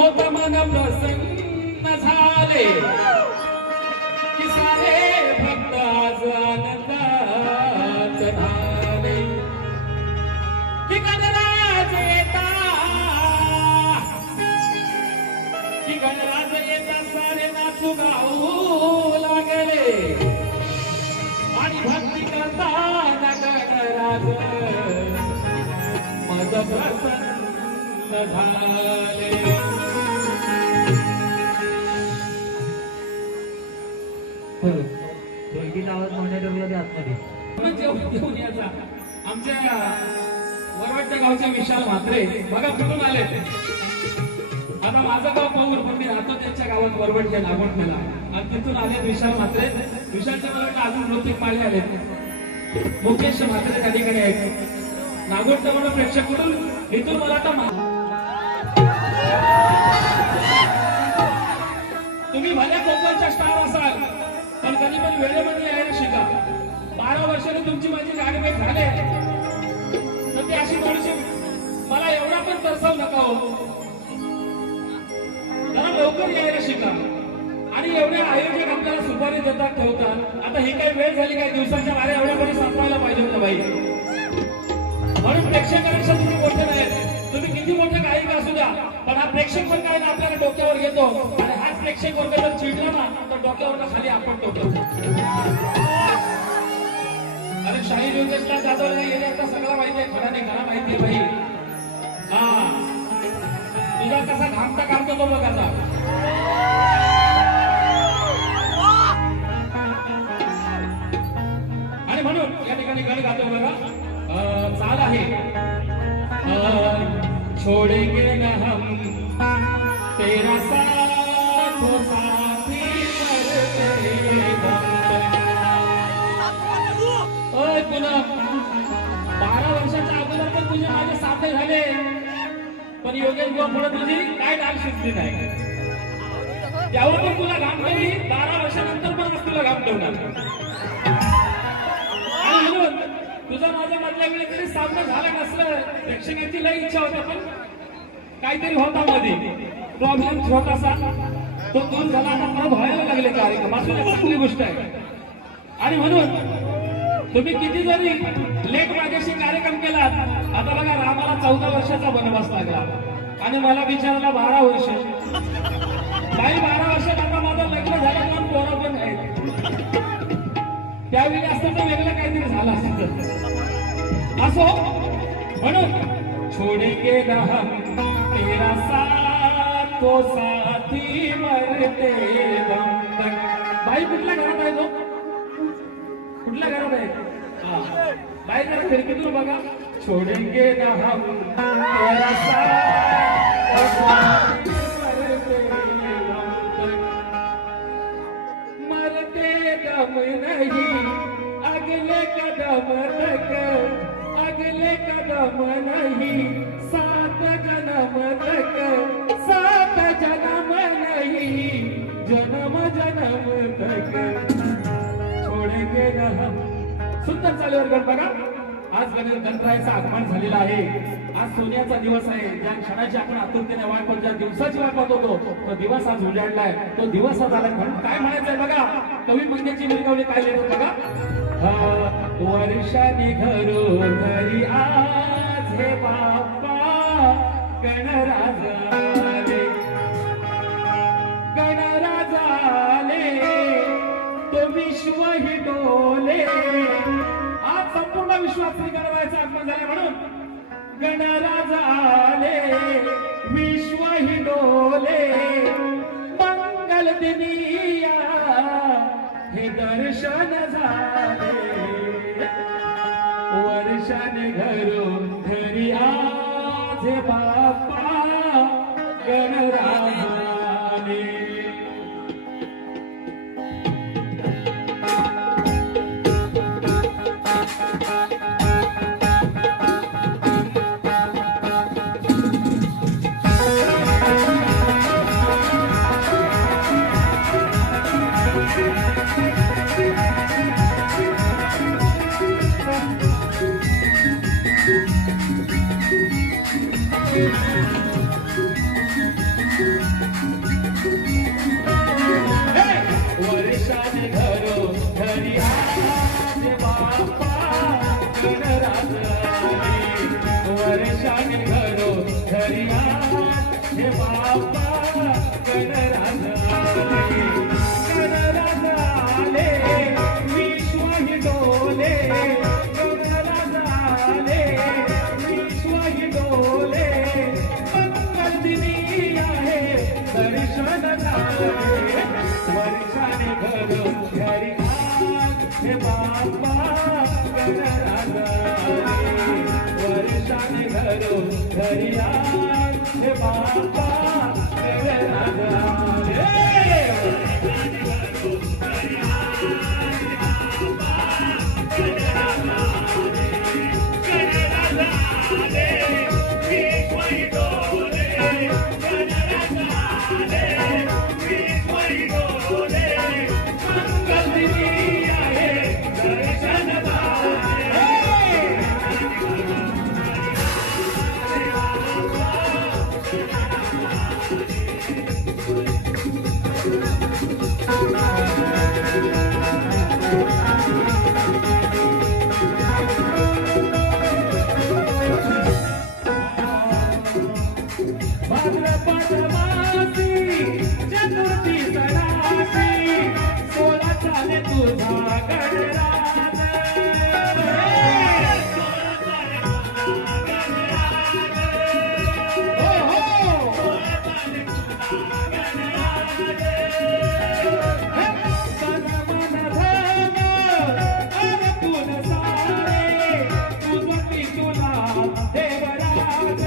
होत मन प्रसन्न झाले की सारे भक्त आज आनंदात झाले की गणराज येता सारे नाचू गाऊ लागले आणि भक्ती करताना गणराज मद प्रसन्न झाले. ढोलकीचा आवाज मॉनिटरला आतमध्ये घेऊन यायचा. आमच्या वरवटच्या गावचे विशाल म्हात्रे बघा कुठून आले. आता माझं गाव पौर पण मी राहतो त्यांच्या गावात वरवटच्या नागोठण्याला आणि तिथून आले विशाल म्हात्रे. विशालच्या मला अजून ऋतिक माळे आले. मुकेश म्हात्रे त्या ठिकाणी आहेत. नागोठच्या मला प्रेक्षक कुठून इथून मला आता तुम्ही भल्या कोकणच्या स्टार असाल पण कधी पण वेळेमध्ये यायला शिका. 12 वर्षाने तुमची माझी गाडी झाले तर ती अशी थोडीशी मला एवढा पण तरसाव नका हो. जरा लवकर यायला शिका. आणि एवढे आयोजक आपल्याला सुपारी देतात ठेवतात. आता ही काही वेळ झाली काही दिवसांच्या बाहेर एवढ्यापर्यंत संपवायला पाहिजे होतं बाई. म्हणून प्रेक्षकांपेक्षा तुम्ही मोठे नाही. तुम्ही किती मोठे गायक असू द्या पण हा प्रेक्षक पण काय ना आपल्याला डोक्यावर घेतो आणि हाच प्रेक्षक वर्ग जर चिडला ना तर डोक्यावर खाली आपण टोकतो. अरे शाहीर योगेशला जाधवला गेले आता सगळं माहितीये. खरा नाही खरा माहितीये बाई. हा तुझा कसा घामता काढतो तो बघ आता. आणि म्हणून या ठिकाणी गण गातो बघा. चाल आहे छोड़ेंगे न हम तेरा साथ साथी मरते दम तक. ओय पुन्हा 12 वर्षाच्या अगोदर पण तुझे माझे साथे झाले पण योगेश बुवा पुढे तुझी काय डाल शिकली नाही. त्यावर पण तुला घाम ठेवली. 12 वर्षानंतर पण तुला घाम ठेवणार. म्हणून तुझा माझ्या मधल्या वेळी तरी सामना झाला नसलं. प्रेक्षकांची लई इच्छा होती पण काहीतरी होता मध्ये प्रॉब्लेम छोटासा तो दूर झाला. आता मला व्हायला लागले कार्यक्रम असं चांगली गोष्ट आहे. आणि म्हणून तुम्ही किती जरी लेट माझ्याशी कार्यक्रम केलात. आता बघा रामाला 14 वर्षाचा वनवास लागला आणि मला बिचाराला 12 वर्ष. काही 12 वर्षात आता माझं लग्न झालं म्हणून पोरं पण आहेत. त्यावेळी असतं तर वेगळं काहीतरी झालं असतं. असो म्हणून छोडेंगे न हम तेरा साथ तो साथी मरते दम तक. बाई कुठल्या घरात आहे तो? कुठल्या घरात आहे? बाई जरा खिडकीतून बघा. छोडेंगे न हम तेरा साथ तो साथी मरते दम तक. मरते दम नहीं अगले कदम तक. अगले कदम नहीं सात जन्म तक. सात जन्म नहीं जन्म जन्म तक छोडेंगे न हम. सुंदर चालीवर गण बघा. आज गणरायाचं आगमन झालेलं आहे. आज सोन्याचा दिवस आहे. ज्या क्षणाची आपण आतुरतेने वाट पाहतो ज्या दिवसाची वाट पाहत होतो तो दिवस आज उजाडलाय. तो दिवस आज आलाय. म्हणून काय म्हणायचंय बघा. कवी मंदिरची मिरवणी काय लिहितो बघा. वर्षाने घरोघरी आज हे बाप्पा गणराज आले. गणराज आले तो विश्व ही डोले. आज संपूर्ण विश्वात श्री गणरायाचं आगमन झाले. म्हणून गणराज आले विश्व ही डोले. मंगल दिनिया हे दर्शन झाले. वर्षाने घरोघरी आज हे बाप्पा गणराज आले. हे बाप्पा गणराज आले विश्व हि डोले गणराज आले विश्व हि डोले मंगल दिनी आहे दर्शन झाले वर्षाने घरी आज हे बाप्पा गणराज वर्षाने घरी आज हे बाप्पा गणराज भाद्रपद मासी चतुर्थी सणासी सोळा चाले तुझा गणराज हो हो तन मन धन अर्पुन सारे तुझी तुला देवराज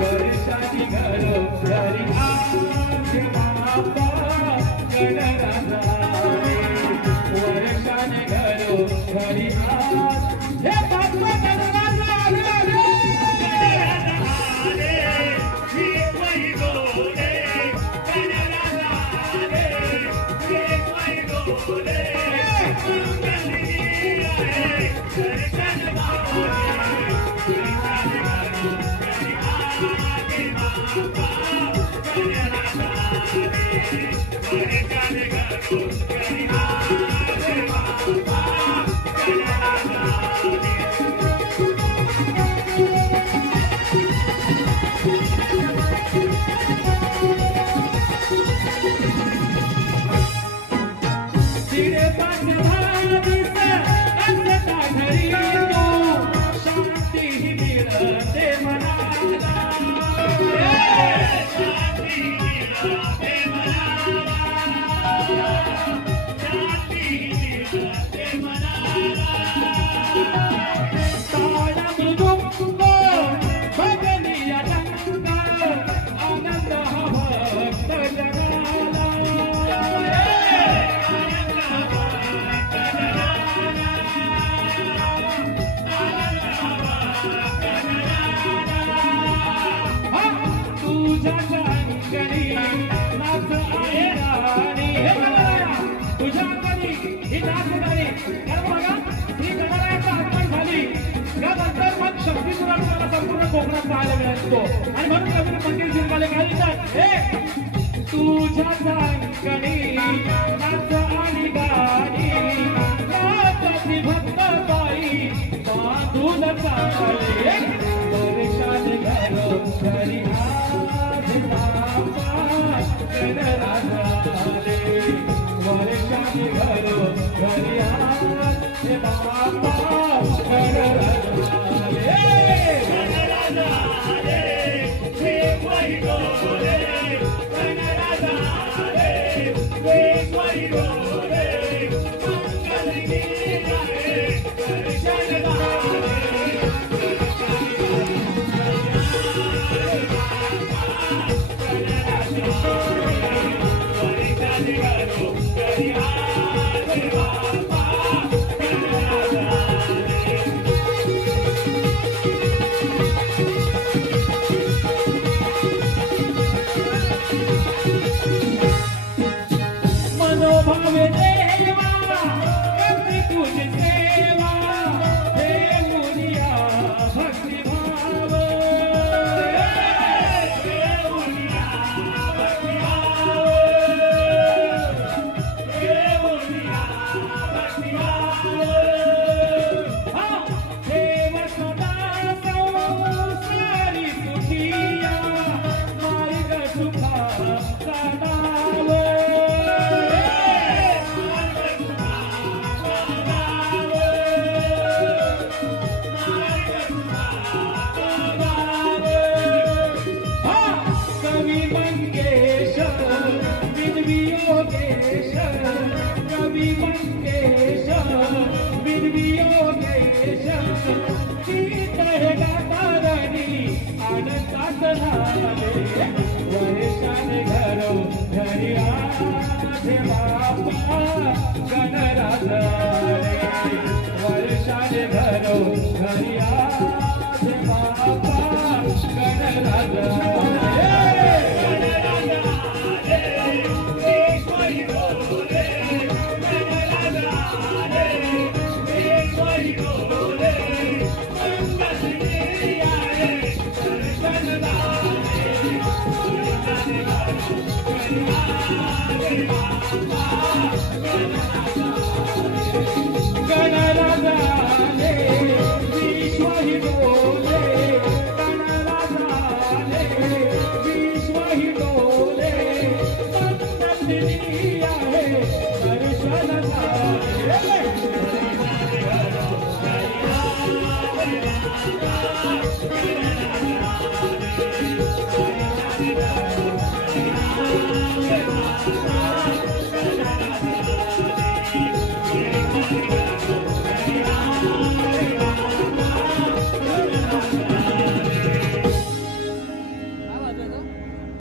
वर्षाची घरी आज बाप्पा गणराज वर्षाने घरी आज हे बाप्पा गणराज आले तिरे पाच भावीस अंधता घरी शांती मिळते मनाला आनंद भक्त जगाला तुझ्या अंगणी नाच आहे राणी हे बघा तुझ्या अंगणी ही नाच गाणी कारण बघा ही गणरायाचा आगमन झाली यानंतर मग शक्ती सुद्धा तुम्हाला संपूर्ण कोकणात पाहायला मिळतो आणि म्हणून कवी मंदिर जिंकाले घालतात हे तुझ्या अंगणी नाच आणि गाणी नाचाची भक्त बाई बांधून चाले वर्षाने घरी आज बाप्पा गणराज आले वर्षाने घरी आज हे बाप्पा गणराज आले गणराज आले वेगवाई डोले गणराज आले वेगवाई डोले मंगलनी आहे दर्शन मस्त झाले वर्षाने घरो घरी माझे बापा गणराज आले वर्षाने घरो घरी माझे बापा गणराज आले गणराज आले